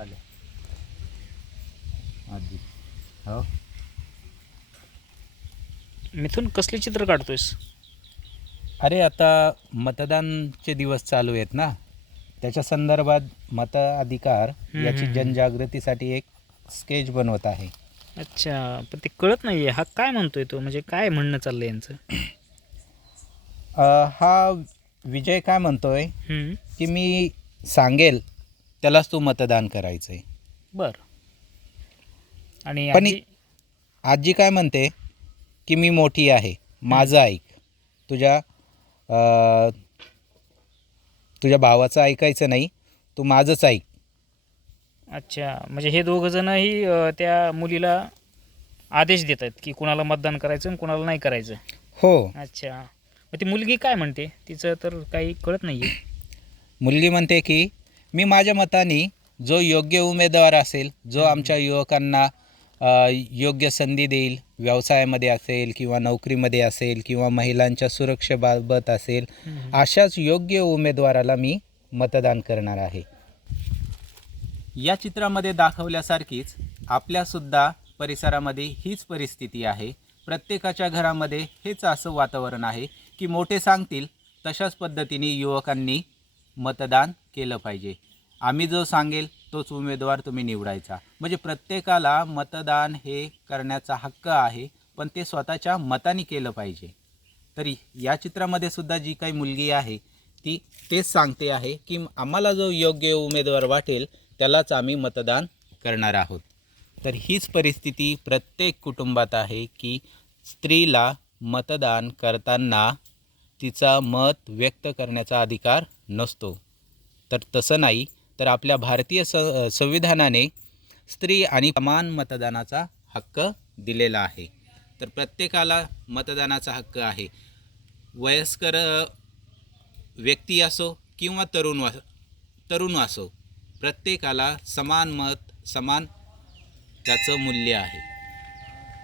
आले. आजी हो? मिथून कसले चित्र काढतोयस? अरे आता मतदानचे दिवस चालू आहेत ना. त्याच्या संदर्भात मताधिकार याची. जनजागृतीसाठी एक स्केच बनवत आहे. अच्छा पण ते कळत नाही आहे हा काय म्हणतोय तो? म्हणजे काय म्हणणं चाललंय यांचं? अ, हा विजय काय म्हणतोय हम्म, की मी सांगेल त्यालाच तू मतदान करायचं आहे बर. आणि पण आजी- आजी काय म्हणते की मी मोठी आहे माझं ऐक. तुझ्या अ, तुझ्या भावाचं ऐकायचं नाही तू माझंच ऐक. अच्छा म्हणजे हे दोघं जणही अं, त्या मुलीला आदेश देत आहेत की कुणाला मतदान करायचं आणि कुणाला नाही करायचं. हो. अच्छा. मग ती मुलगी काय म्हणते? तिचं तर काही कळत नाही आहे मुलगी म्हणते की मी माझ्या मताने जो योग्य उमेदवार असेल जो आमच्या युवकांना योग्य संधी देईल व्यवसायामध्ये असेल किंवा नोकरीमध्ये असेल किंवा महिलांच्या सुरक्षेबाबत असेल अशाच योग्य उमेदवाराला मी मतदान करणार आहे. या चित्रामध्ये दाखवल्यासारखीच आपल्यासुद्धा परिसरामध्ये हीच परिस्थिती आहे. प्रत्येकाच्या घरामध्ये हेच असं वातावरण आहे की मोठे सांगतील तशाच पद्धतीने युवकांनी मतदान केलं पाहिजे. आम्ही जो सांगेल तोच उमेदवार तुम्ही निवडायचा. म्हणजे प्रत्येकाला मतदान हे करण्याचा हक्क आहे पण ते स्वतःच्या मताने केलं पाहिजे. तरी या चित्रामध्ये सुद्धा जी काही मुलगी आहे ती तेच सांगते आहे की आम्हाला जो योग्य उमेदवार वाटेल त्यालाच आम्ही मतदान करणार आहोत. तर हीच परिस्थिती प्रत्येक कुटुंबात आहे की स्त्रीला मतदान करताना तिचा मत व्यक्त करण्याचा अधिकार नसतो. तर तसं नाही तर आपल्या भारतीय स संविधानाने स्त्री आणि समान मतदानाचा हक्क दिलेला आहे. तर प्रत्येकाला मतदानाचा हक्क आहे. वयस्कर व्यक्ती असो किंवा तरुण वा तरुण असो प्रत्येकाला समान मत समान त्याचं मूल्य आहे.